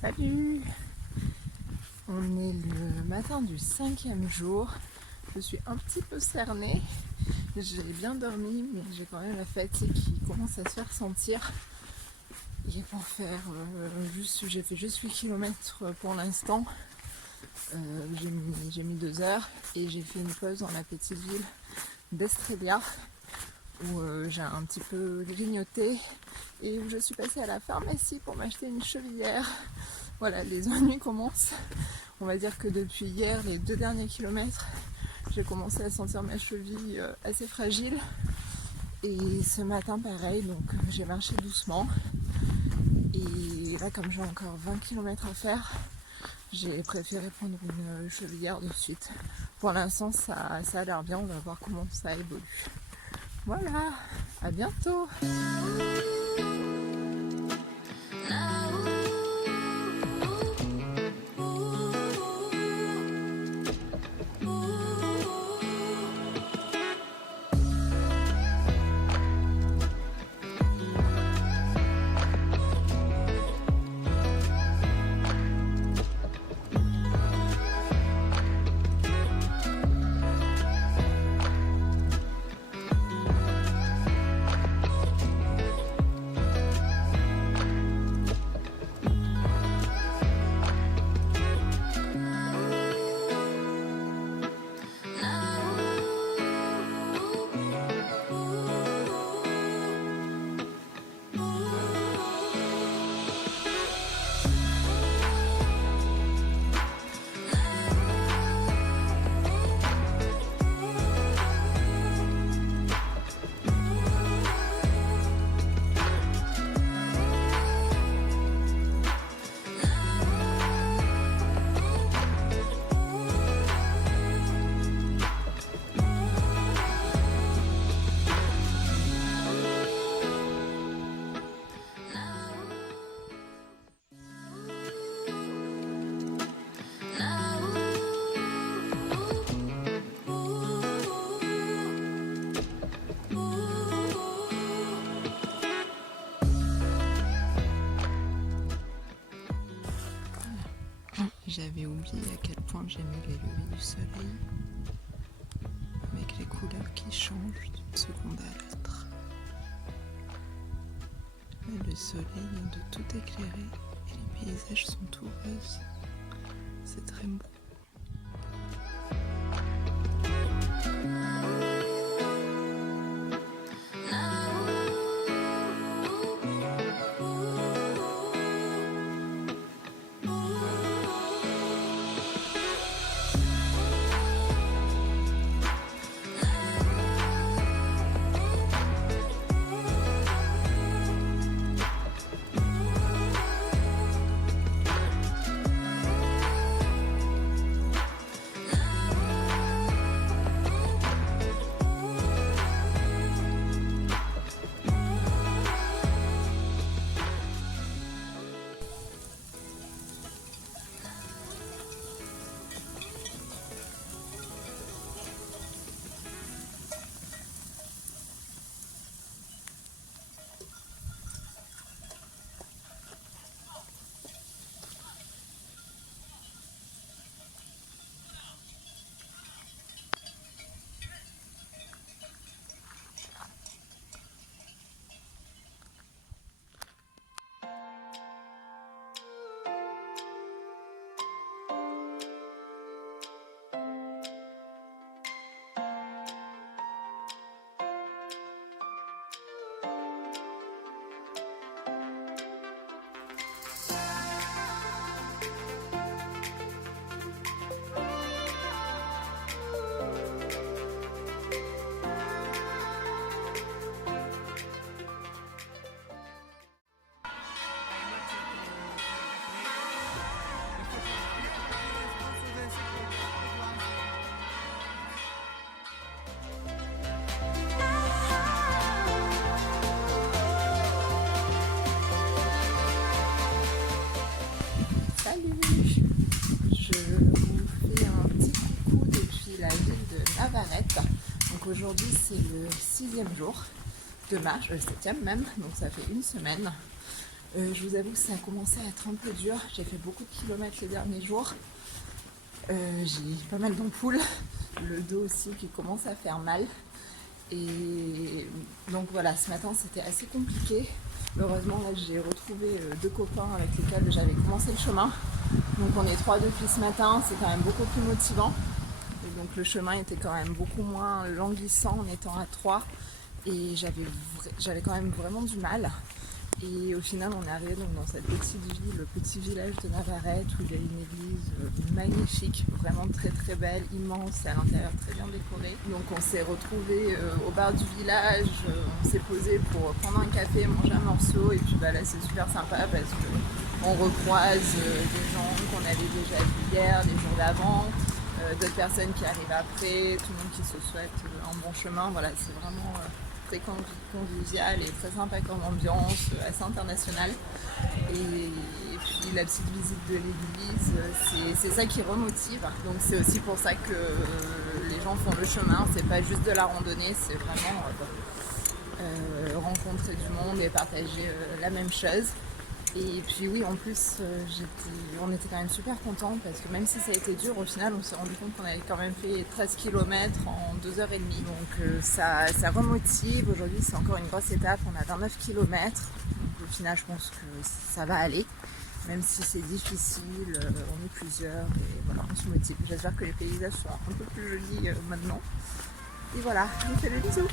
Salut! On est le matin du 5e jour. Je suis un petit peu cernée. J'ai bien dormi, mais j'ai quand même la fatigue qui commence à se faire sentir. Et pour faire j'ai fait juste 8 km pour l'instant. J'ai mis 2 heures et j'ai fait une pause dans la petite ville d'Estrella où j'ai un petit peu grignoté et où je suis passée à la pharmacie pour m'acheter une chevillère. Voilà, les ennuis commencent. On va dire que depuis hier, les 2 derniers kilomètres, j'ai commencé à sentir ma cheville assez fragile. Et ce matin, pareil, donc j'ai marché doucement. Et là, comme j'ai encore 20 km à faire, j'ai préféré prendre une chevillère de suite. Pour l'instant, ça a l'air bien, on va voir comment ça évolue. Voilà, à bientôt! J'avais oublié à quel point j'aimais les levées du soleil, avec les couleurs qui changent d'une seconde à l'autre. Le soleil vient de tout éclairer et les paysages sont tout roses. C'est très beau. Salut! Je vous fais un petit coucou depuis la ville de Navarrete. Donc aujourd'hui c'est le 6e jour de marche, le 7e même, donc ça fait une semaine. Je vous avoue que ça a commencé à être un peu dur. J'ai fait beaucoup de kilomètres les derniers jours. J'ai pas mal d'ampoules, le dos aussi qui commence à faire mal. Et donc voilà, ce matin c'était assez compliqué. Heureusement là j'ai retrouvé 2 copains avec lesquels j'avais commencé le chemin. Donc on est 3 depuis ce matin, c'est quand même beaucoup plus motivant. Et donc le chemin était quand même beaucoup moins languissant en étant à 3. Et j'avais quand même vraiment du mal. Et au final, on est arrivé donc dans cette petite ville, le petit village de Navarrete, où il y a une église magnifique, vraiment très très belle, immense, et à l'intérieur très bien décorée. Donc on s'est retrouvés au bar du village, on s'est posé pour prendre un café, manger un morceau, et puis bah, là c'est super sympa parce qu'on recroise des gens qu'on avait déjà vus hier, les jours d'avant, d'autres personnes qui arrivent après, tout le monde qui se souhaite un bon chemin. Voilà, c'est vraiment très convivial et très sympa comme ambiance, assez internationale. Et puis la petite visite de l'église, c'est ça qui remotive. Donc c'est aussi pour ça que les gens font le chemin. C'est pas juste de la randonnée, c'est vraiment rencontrer du monde et partager la même chose. Et puis oui, en plus, on était quand même super contents parce que même si ça a été dur, au final, on s'est rendu compte qu'on avait quand même fait 13 km en 2h30. Donc ça remotive. Aujourd'hui, c'est encore une grosse étape. On a 29 km. Donc au final, je pense que ça va aller. Même si c'est difficile, on est plusieurs et voilà, on se motive. J'espère que les paysages seront un peu plus jolis maintenant. Et voilà, je vous fais des bisous.